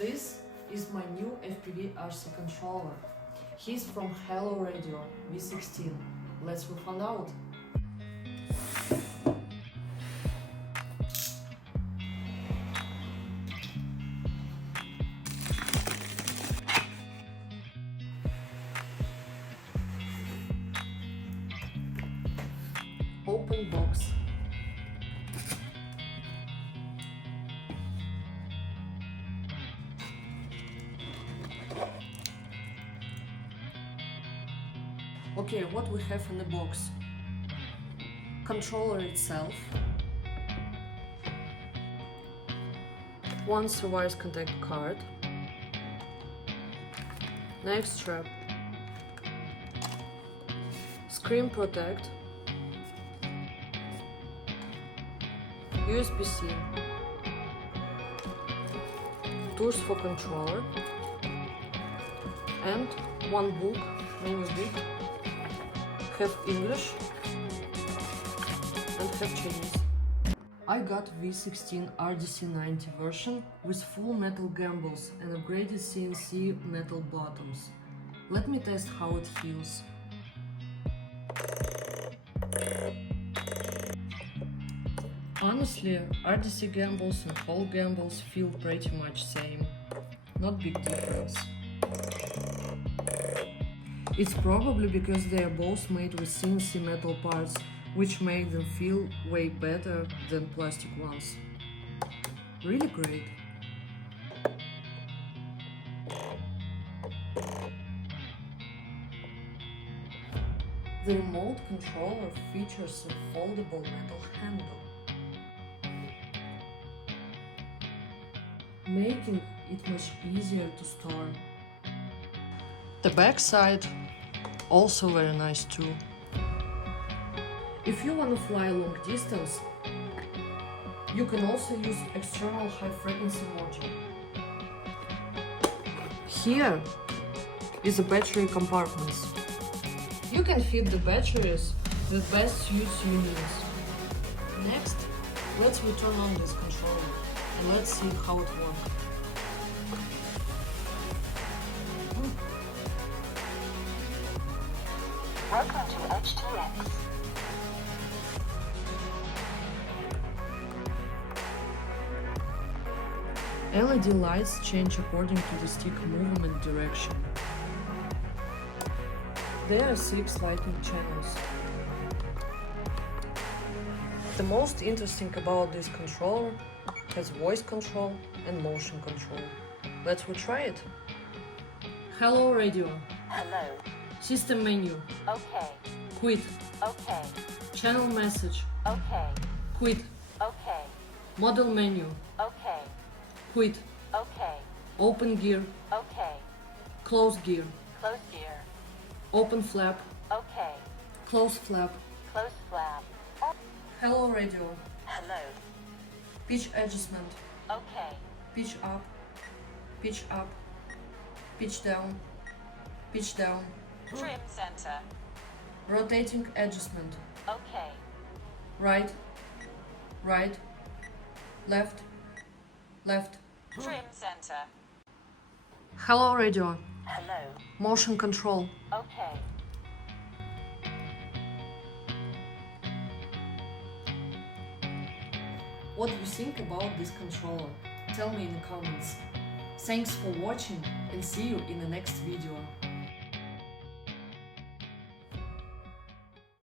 This is my new FPV RC Controller. He's from HelloRadio V16. Let's find out. Open box. Okay, what we have in the box? Controller itself, one service contact card, neck strap, screen protect, USB-C, tools for controller, and one book, menu big, have English and have Chinese. I got V16 RDC90 version with full metal gimbals and upgraded CNC metal bottoms. Let me test how it feels. Honestly, RDC gimbals and whole gimbals feel pretty much same. Not big difference. It's probably because they are both made with CNC metal parts, which make them feel way better than plastic ones. Really great. The remote controller features a foldable metal handle, making it much easier to store. The back side also very nice too. If you want to fly long distance, you can also use external high frequency module. Here is the battery compartments. You can fit the batteries that best suits your needs. Next, let's turn on this controller and let's see how it works. Welcome to HTX. LED lights change according to the stick movement direction. There are 6 lighting channels. The most interesting about this controller has voice control and motion control. Let's try it. Hello radio. Hello. System menu. Okay. Quit. Okay. Channel message. Okay. Quit. Okay. Model menu. Okay. Quit. Okay. Open gear. Okay. Close gear. Close gear. Open flap. Okay. Close flap. Close flap. Hello radio. Hello. Pitch adjustment. Okay. Pitch up. Pitch up. Pitch down. Pitch down. Trim center. Rotating adjustment. Okay. Right. Right. Left. Left. Trim center. Hello radio. Hello. Motion control. Okay. What do you think about this controller? Tell me in the comments. Thanks for watching and see you in the next video.